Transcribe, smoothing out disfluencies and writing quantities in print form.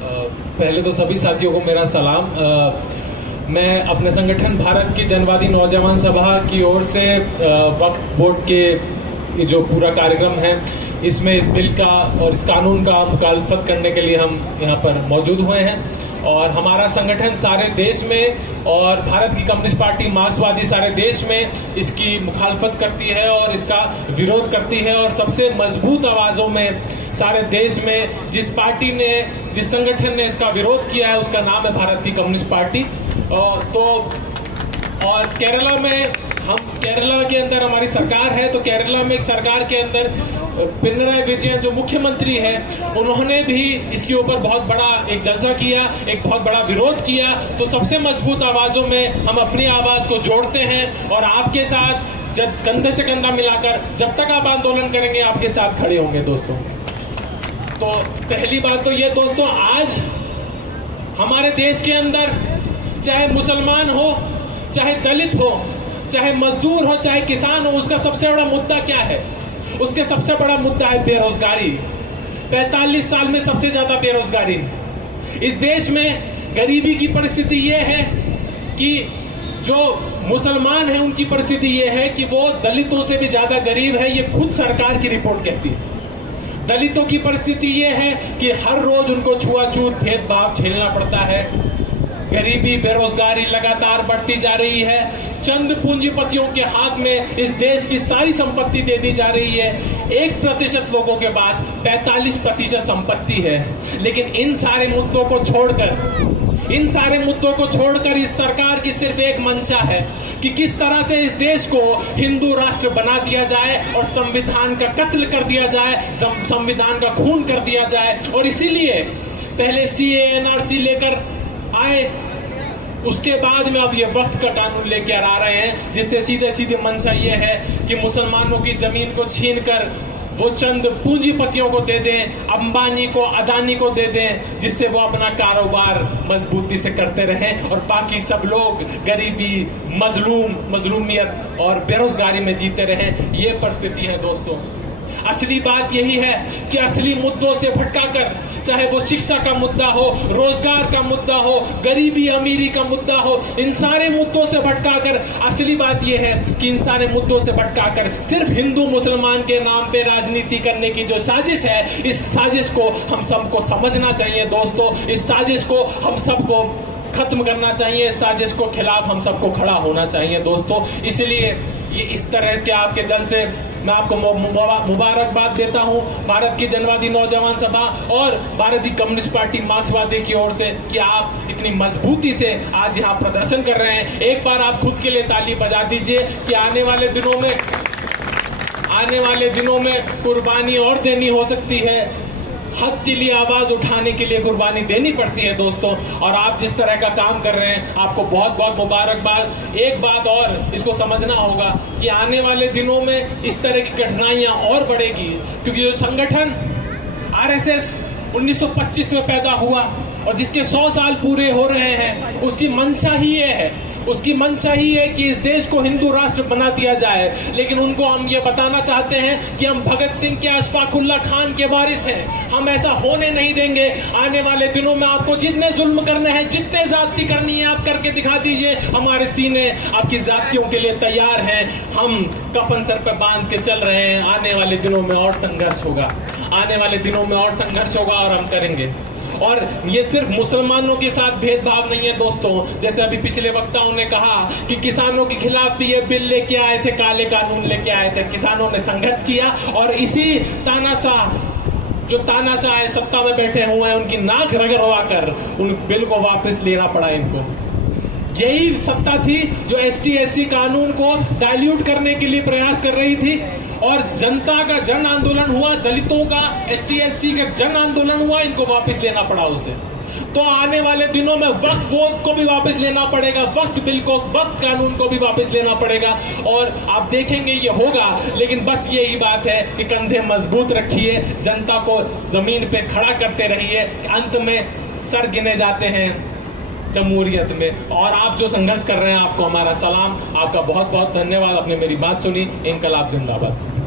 पहले तो सभी साथियों को मेरा सलाम। मैं अपने संगठन भारत की जनवादी नौजवान सभा की ओर से वक्फ बोर्ड के जो पूरा कार्यक्रम है इसमें इस बिल का और इस कानून का मुखालफत करने के लिए हम यहाँ पर मौजूद हुए हैं। और हमारा संगठन सारे देश में और भारत की कम्युनिस्ट पार्टी मार्क्सवादी सारे देश में इसकी मुखालफत करती है और इसका विरोध करती है। और सबसे मजबूत आवाज़ों में सारे देश में जिस पार्टी ने, जिस संगठन ने इसका विरोध किया है उसका नाम है भारत की कम्युनिस्ट पार्टी। और केरला में, हम केरला के अंदर हमारी सरकार है, तो केरला में सरकार के अंदर पिनराई विजयन जो मुख्यमंत्री है उन्होंने भी इसके ऊपर बहुत बड़ा एक जलसा किया, एक बहुत बड़ा विरोध किया। तो सबसे मजबूत आवाज़ों में हम अपनी आवाज़ को जोड़ते हैं और आपके साथ जब कंधे से कंधा मिलाकर जब तक आप आंदोलन करेंगे आपके साथ खड़े होंगे दोस्तों। तो पहली बात तो ये दोस्तों, आज हमारे देश के अंदर चाहे मुसलमान हो, चाहे दलित हो, चाहे मजदूर हो, चाहे किसान हो, उसका सबसे बड़ा मुद्दा क्या है? उसके सबसे बड़ा मुद्दा है बेरोजगारी। 45 साल में सबसे ज्यादा बेरोजगारी है इस देश में। गरीबी की परिस्थिति ये है कि जो मुसलमान हैं उनकी परिस्थिति ये है कि वो दलितों से भी ज्यादा गरीब है, ये खुद सरकार की रिपोर्ट कहती है। दलितों की परिस्थिति ये है कि हर रोज उनको छुआछूत भेदभाव झेलना पड़ता है। गरीबी, बेरोजगारी लगातार बढ़ती जा रही है। चंद पूंजीपतियों के हाथ में इस देश की सारी संपत्ति दे दी जा रही है। 1% लोगों के पास 45% संपत्ति है। लेकिन इन सारे मुद्दों को छोड़कर इस सरकार की सिर्फ एक मंशा है कि किस तरह से इस देश को हिंदू राष्ट्र बना दिया जाए और संविधान का कत्ल कर दिया जाए, संविधान का खून कर दिया जाए। और इसीलिए पहले CAA NRC लेकर आए, उसके बाद में अब ये वक्त का कानून लेकर आ रहे हैं, जिससे सीधे मंशा ये है कि मुसलमानों की जमीन को छीनकर वो चंद पूंजीपतियों को दे दें, अंबानी को, अदानी को दे दें, जिससे वो अपना कारोबार मजबूती से करते रहें और बाकी सब लोग गरीबी, मजलूमियत और बेरोजगारी में जीते रहें। ये परिस्थिति है दोस्तों। असली बात यही है कि असली मुद्दों से भटकाकर, चाहे वो शिक्षा का मुद्दा हो, रोजगार का मुद्दा हो, गरीबी अमीरी का मुद्दा हो, इन सारे मुद्दों से भटकाकर, असली बात यह है कि इन सारे मुद्दों से भटकाकर सिर्फ हिंदू मुसलमान के नाम पे राजनीति करने की जो साजिश है, इस साजिश को हम सबको समझना चाहिए दोस्तों। इस साजिश को हम सबको खत्म करना चाहिए, इस साजिश को खिलाफ हम सबको खड़ा होना चाहिए दोस्तों। इसलिए ये इस तरह के आपके जलसे मैं आपको मुबारकबाद देता हूं भारत की जनवादी नौजवान सभा और भारतीय कम्युनिस्ट पार्टी मार्क्सवादी की ओर से कि आप इतनी मजबूती से आज यहाँ प्रदर्शन कर रहे हैं। एक बार आप खुद के लिए ताली बजा दीजिए कि आने वाले दिनों में कुर्बानी और देनी हो सकती है। हक के लिए आवाज उठाने के लिए कुर्बानी देनी पड़ती है दोस्तों। और आप जिस तरह का काम कर रहे हैं आपको बहुत बहुत मुबारकबाद। एक बात और इसको समझना होगा कि आने वाले दिनों में इस तरह की कठिनाइयां और बढ़ेगी, क्योंकि जो संगठन RSS 1925 में पैदा हुआ और जिसके 100 साल पूरे हो रहे हैं, उसकी मंशा ही ये है, उसकी मंशा ही है कि इस देश को हिंदू राष्ट्र बना दिया जाए। लेकिन उनको हम ये बताना चाहते हैं कि हम भगत सिंह के, अशफाकुल्ला खान के वारिस हैं। हम ऐसा होने नहीं देंगे। आने वाले दिनों में आपको जितने जुल्म करने हैं, जितने जाति करनी है, आप करके दिखा दीजिए। हमारे सीने आपकी जातियों के लिए तैयार हैं। हम कफन सर पे बांध के चल रहे हैं। आने वाले दिनों में और संघर्ष होगा, और हम करेंगे। और ये सिर्फ मुसलमानों के साथ भेदभाव नहीं है दोस्तों। जैसे अभी पिछले वक्ताओं ने कहा कि किसानों के खिलाफ भी ये बिल लेके आए थे, काले कानून लेके आए थे। किसानों ने संघर्ष किया और इसी तानाशाह है, सत्ता में बैठे हुए हैं, उनकी नाक रगड़वा कर उन बिल को वापस लेना पड़ा इनको। यही सत्ता थी जो ST/SC कानून को डाइल्यूट करने के लिए प्रयास कर रही थी और जनता का जन आंदोलन हुआ, दलितों का ST/SC का जन आंदोलन हुआ, इनको वापस लेना पड़ा उसे। तो आने वाले दिनों में वक्त बोर्ड को भी वापस लेना पड़ेगा, वक्त बिल को, वक्त कानून को भी वापस लेना पड़ेगा। और आप देखेंगे ये होगा। लेकिन बस यही बात है कि कंधे मजबूत रखिए, जनता को जमीन पे खड़ा करते रहिए। अंत में सर गिने जाते हैं जमहूरियत में। और आप जो संघर्ष कर रहे हैं, आपको हमारा सलाम, आपका बहुत बहुत धन्यवाद। आपने मेरी बात सुनी। इनकलाब जिंदाबाद।